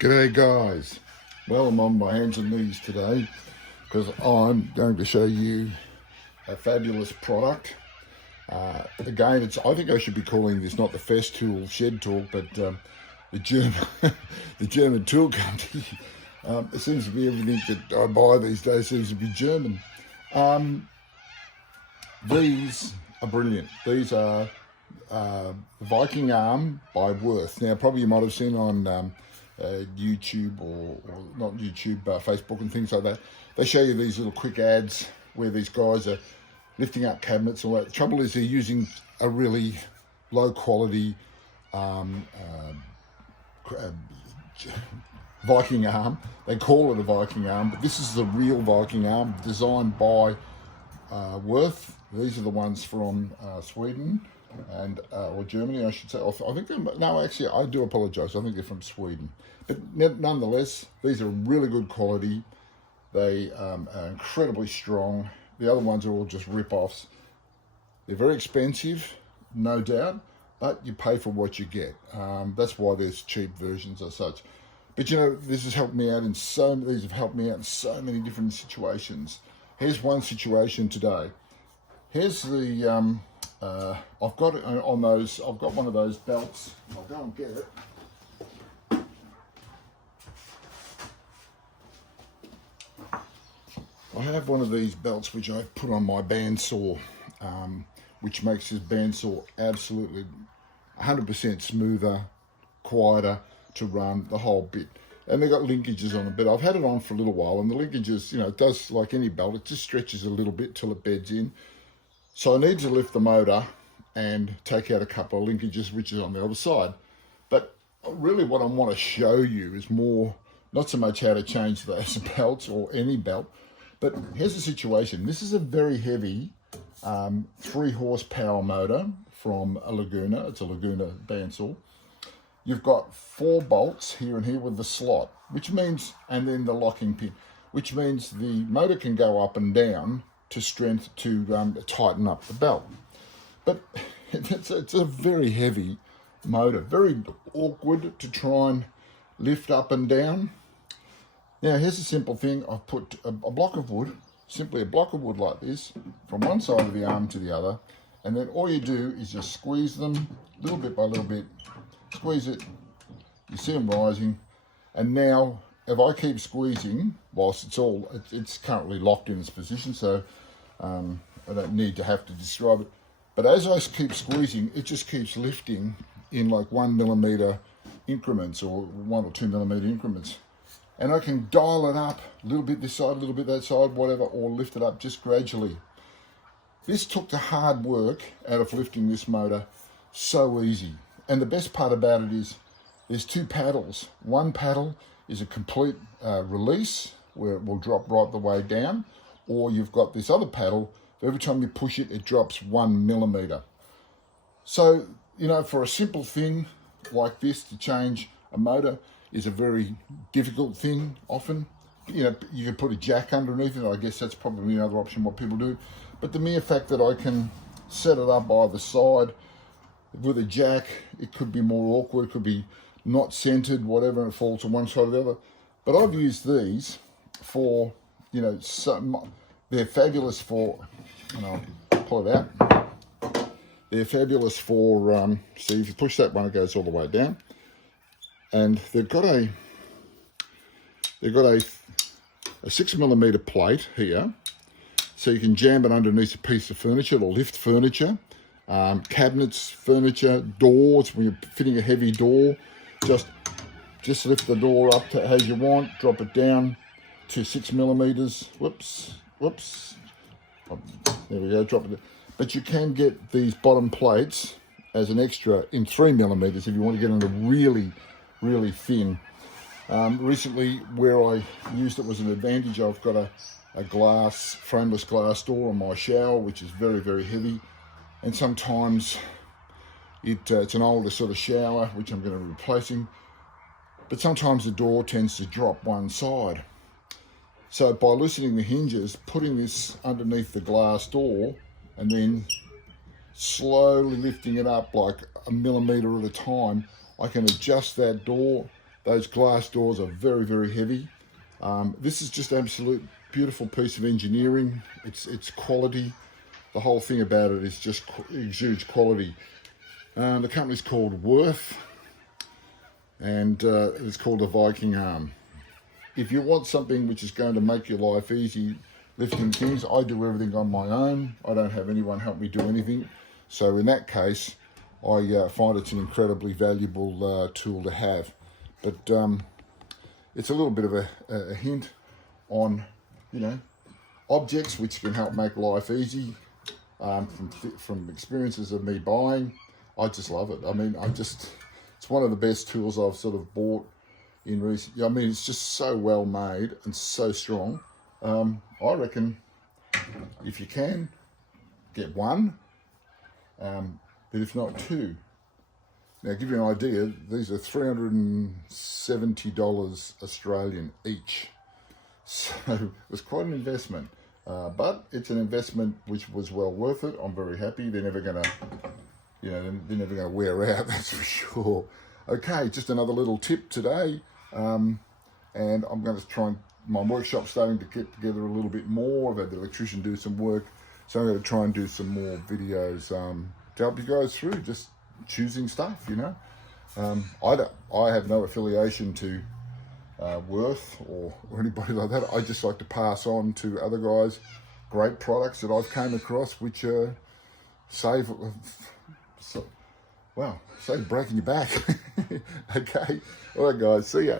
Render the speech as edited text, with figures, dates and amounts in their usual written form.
G'day guys. Well, I'm on my hands and knees today because I'm going to show you a fabulous product. Again, I think I should be calling this not the Festool Shed Talk, but the German, the German tool company. It seems to be everything that I buy these days seems to be German. These are brilliant. These are Viking Arm by Wurth. Now, probably you might have seen on YouTube or not YouTube, Facebook and things like that. They show you these little quick ads where these guys are lifting up cabinets. All that. The trouble is they're using a really low quality Viking arm. They call it a Viking arm, but this is the real Viking arm designed by Wurth. These are the ones from Sweden and or Germany, I should say. I think they're, no, actually, I do apologise. I think they're from Sweden. But nonetheless, these are really good quality. They are incredibly strong. The other ones are all just rip-offs. They're very expensive, no doubt, but you pay for what you get. That's why there's cheap versions as such. But you know, this has helped me out in these have helped me out in so many different situations. Here's one situation today. Here's the I've got it on those. I've got one of those belts. I'll go and get it. I have one of these belts which I put on my bandsaw, which makes this bandsaw absolutely 100% smoother, quieter to run the whole bit. And they've got linkages on it, but I've had it on for a little while, and the linkages, you know, it does like any belt, it just stretches a little bit till it beds in. So I need to lift the motor and take out a couple of linkages, which is on the other side. But really what I want to show you is more, not so much how to change those belts or any belt, but here's the situation. This is a very heavy 3 horsepower motor from a Laguna. It's a Laguna bandsaw. You've got 4 bolts here and here with the slot, which means, and then the locking pin, which means the motor can go up and down to strength to tighten up the belt. But it's a very heavy motor, very awkward to try and lift up and down. Now here's a simple thing. I've put a block of wood, simply a block of wood like this, from one side of the arm to the other, and then all you do is just squeeze them little bit by little bit, squeeze it, you see them rising, and now if I keep squeezing, whilst it's currently locked in its position, so I don't need to have to describe it, but as I keep squeezing, it just keeps lifting in like 1 millimeter increments or 1 or 2 millimeter increments. And I can dial it up a little bit this side, a little bit that side, whatever, or lift it up just gradually. This took the hard work out of lifting this motor so easy. And the best part about it is there's 2 paddles. One paddle is a complete release where it will drop right the way down, or you've got this other paddle, every time you push it, it drops 1 millimeter. So, you know, for a simple thing like this to change a motor is a very difficult thing often. You know, you can put a jack underneath it. I guess that's probably another option what people do. But the mere fact that I can set it up either side with a jack, it could be more awkward, it could be not centered, whatever, and it falls to one side or the other. But I've used these for, you know, they're fabulous for, and I'll pull it out. They're fabulous for, see, if you push that one, it goes all the way down. And they've got a 6 millimeter plate here, so you can jam it underneath a piece of furniture. It'll lift furniture, cabinets, furniture, doors. When you're fitting a heavy door, just lift the door up to as you want, drop it down to 6 millimeters. Whoops. There we go, drop it. But you can get these bottom plates as an extra in 3 millimeters if you want to get into really thin. Recently, where I used it was an advantage. I've got a frameless glass door on my shower, which is very, very heavy. And sometimes it's an older sort of shower, which I'm going to be replacing. But sometimes the door tends to drop one side. So by loosening the hinges, putting this underneath the glass door, and then slowly lifting it up like 1 millimeter at a time, I can adjust that door, Those glass doors are very, very heavy. This is just absolute beautiful piece of engineering. It's quality. The whole thing about it is just exudes quality. The company's called Wurth, and it's called a Viking arm. If you want something which is going to make your life easy lifting things, I do everything on my own. I don't have anyone help me do anything. So in that case, I find it's an incredibly valuable tool to have. But it's a little bit of a hint on, you know, objects which can help make life easy. From experiences of me buying, I just love it. I mean, it's one of the best tools I've sort of bought in recent. I mean, it's just so well made and so strong. I reckon if you can, get one, but if not two. Now, to give you an idea, these are $370 Australian each. So it was quite an investment, but it's an investment which was well worth it. I'm very happy. They're never gonna, you know, they're never gonna wear out, that's for sure. Okay, just another little tip today, and I'm going to try and, my workshop's starting to get together a little bit more. I've had the electrician do some work, so I'm going to try and do some more videos to help you guys through just choosing stuff, you know. I have no affiliation to Wurth or anybody like that. I just like to pass on to other guys great products that I've came across which save breaking your back. Okay, all right guys, see ya.